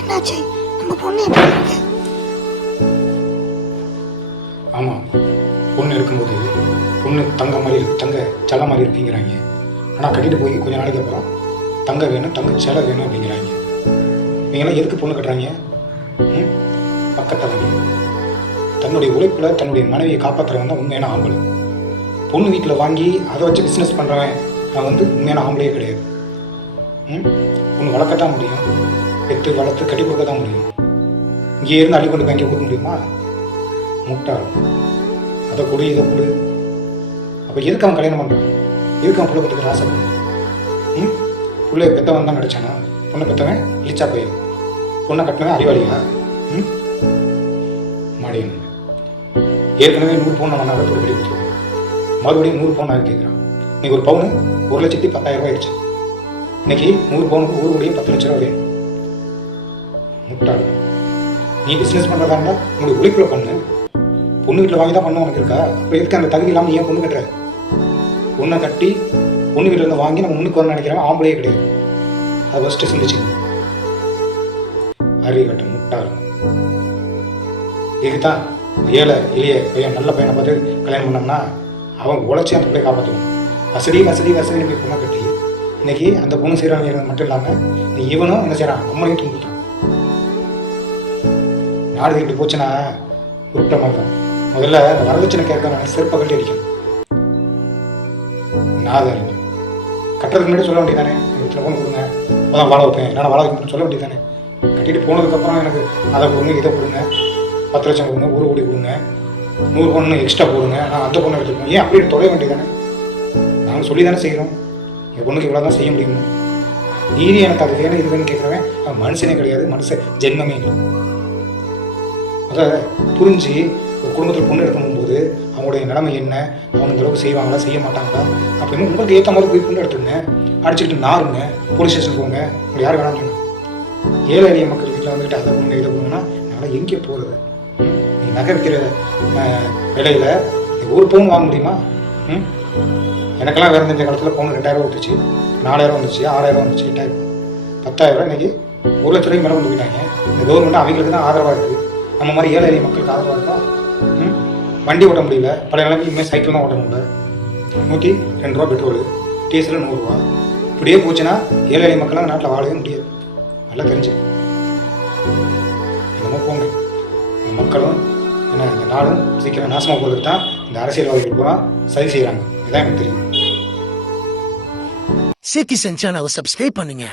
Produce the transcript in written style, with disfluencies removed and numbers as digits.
என்னாச்சு? நம்ம பொண்ணு எப்படி இருக்கு? ஆமாம், பொண்ணு இருக்கும்போது பொண்ணு தங்க மாதிரி இருக்கு, தங்க செலை மாதிரி இருக்குங்கிறாங்க. ஆனால் கட்டிட்டு போய் கொஞ்ச நாளைக்கு அப்புறம் தங்க வேணும், தங்க செலை வேணும் அப்படிங்கிறாங்க. நீங்களாம் எதுக்கு பொண்ணு கட்டுறாங்க? பக்கத்தில் தன்னுடைய உழைப்பில் தன்னுடைய மனைவியை காப்பாற்றுறவன் தான் உண்மையான ஆம்பளை. பொண்ணு வீட்டில் வாங்கி அதை வச்சு பிஸ்னஸ் பண்ணுறவன் நான் உண்மையான ஆம்பளையே கிடையாது. பொண்ணு வளர்க்கத்தான் முடியும், பெற்று வளர்த்து கட்டி கொடுக்க தான் முடியும். இங்கே இருந்து அள்ளி கொண்டு வாங்கி கொடுக்க முடியுமா? முட்டாள். அதை கொடு, இதை கொடு. அப்போ எதுக்கு அவன் கல்யாணம் பண்ணுறான்? எதுக்கு அவன் பிள்ளை பத்துக்கிற ஆசைப்படுறான்? பிள்ளைய பெற்றவன் தான் கிடைச்சானா? பொண்ணை பெற்றவன் இழிச்சா போய் பொண்ணை கட்டினவன் அறிவாளியா? மாடியன் ஏற்கனவே 100 பவுன் அவன் அதை ஒரு கட்டி கொடுத்துருவான். மறுபடியும் 100 பவுன் அவன் கேட்குறான். இன்னைக்கு ஒரு பவுனு 1,10,000 ஆயிடுச்சு. இன்னைக்கு 100 பவுனுக்கு 1 கோடியே 10 லட்ச ரூபா வேணும். முட்டாள். நீ பிஸ்னஸ் பண்ணுறதா இருந்தால் உங்களுடைய உழைப்பில் பண்ணு. பொண்ணு வீட்டில் வாங்கி தான் பண்ண உனக்கு இருக்கா? அப்போ எதுக்கு அந்த தகுதி இல்லாமல் நீ ஏன் பொண்ணு கட்டுற? பொண்ணை கட்டி பொண்ணு வீட்டில் இருந்து வாங்கி நம்ம முன்னுக்கு வரணும்னு நினைக்கிறவன் ஆம்பளையே கிடையாது. அதை ஃபஸ்ட்டு சிந்திச்சு அறிவு கட்ட முட்டாள். இதுதான் ஏழை எளிய பையன் நல்ல பையனை பார்த்து கல்யாணம் பண்ணோம்னா அவன் உழைச்சி அந்த பிள்ளையை காப்பாற்றுவான். வசதி வசதி வசதி போய் பொண்ணை கட்டி இன்னைக்கு அந்த பொண்ணு செய்கிறாங்க மட்டும் இல்லாமல் நீ இவனும் என்ன செய்கிறான்? நம்மளையும் தூங்கிட்டான். நாடு இப்படி போச்சுன்னா உருட்ட மாதிரி தான். முதல்ல அந்த வரதட்சணை கேட்க செருப்பை கட்டி அடிக்கணும். நான் தான் கட்டுறதுக்கு முன்னாடி சொல்ல வேண்டியதானே, இத்தனை பொண்ணு கொடுங்க, அதான் வாழ வைப்பேன், நான் வாழ வைக்கணும்னு சொல்ல வேண்டியதானே. கட்டிட்டு போனதுக்கப்புறம் எனக்கு அதை கொடுங்க, இதை கொடுங்க, 10 லட்சம் கொடுங்க, 1 கோடி கொடுங்க, 100 பொண்ணு எக்ஸ்ட்ரா போடுங்க, நான் அந்த பொண்ணை எடுத்துக்கணும். ஏன் அப்படி தொலைய வேண்டியதானே? நாங்கள் சொல்லி தானே செய்கிறோம். என் பொண்ணுக்கு இவ்வளோ தான் செய்ய முடியும். நீதி எனக்கு அது வேணும் இது வேணும்னு கேட்குறவன் அவன் மனுஷனே கிடையாது, மனுஷ ஜென்மமே இல்லை. அதை புரிஞ்சு ஒரு குடும்பத்தில் பொண்ணு எடுக்கும்போது அவங்களுடைய நிலைமை என்ன, அவங்க இந்த அளவுக்கு செய்வாங்களா செய்ய மாட்டாங்களா அப்படின்னு உங்களுக்கு ஏற்ற மாதிரி போய் பொண்ணு எடுத்துங்க. அடிச்சுக்கிட்டு நாருங்க, போலீஸ் ஸ்டேஷன் போங்க, உங்களை யார் வேணாம்னு சொன்னாங்க. ஏழை எளிய மக்கள் வீட்டில் வந்துக்கிட்டு அதை பொண்ணு இதை போங்கன்னா என்னால் எங்கே போகிறது? நீ நகை விற்கிற விலையில் 1 பவுன் வாங்க முடியுமா? எனக்கெல்லாம் வேறு இந்த காலத்தில் பவுன் 2000 வந்துச்சு, 4000 வந்துச்சு, 6000 வந்துச்சு, 8000, 10,000 இன்னைக்கு 1 லட்ச ரூபாய்க்கு மேலே கொண்டு போயிட்டாங்க. இந்த கவர்மெண்ட் அவங்களுக்கு தான் ஆதரவாக இருக்குது. நம்ம மாதிரி ஏழை எளிய மக்களுக்கு ஆதரவாக இருக்கா? வண்டி ஓட்ட முடியல, பல நிலைமைக்கு இனிமேல் சைக்கிள் தான் ஓட்ட முடியல. 102 ரூபா பெட்ரோலு, டீசல் 100 ரூபா. இப்படியே போச்சுன்னா ஏழை எளிய மக்கள் அந்த நாட்டில் வாழவே முடியாது. நல்லா தெரிஞ்சு என்னமோ போங்க. இந்த மக்களும் என்ன இந்த நாடும் சீக்கிரம் நாசமாக போகிறதுக்கு தான் இந்த அரசியல்வாதிகள் பூரா சரி செய்கிறாங்க. இதுதான் எனக்கு தெரியும். சிட்டிசன் சேனலை சப்ஸ்கிரைப் பண்ணுங்க.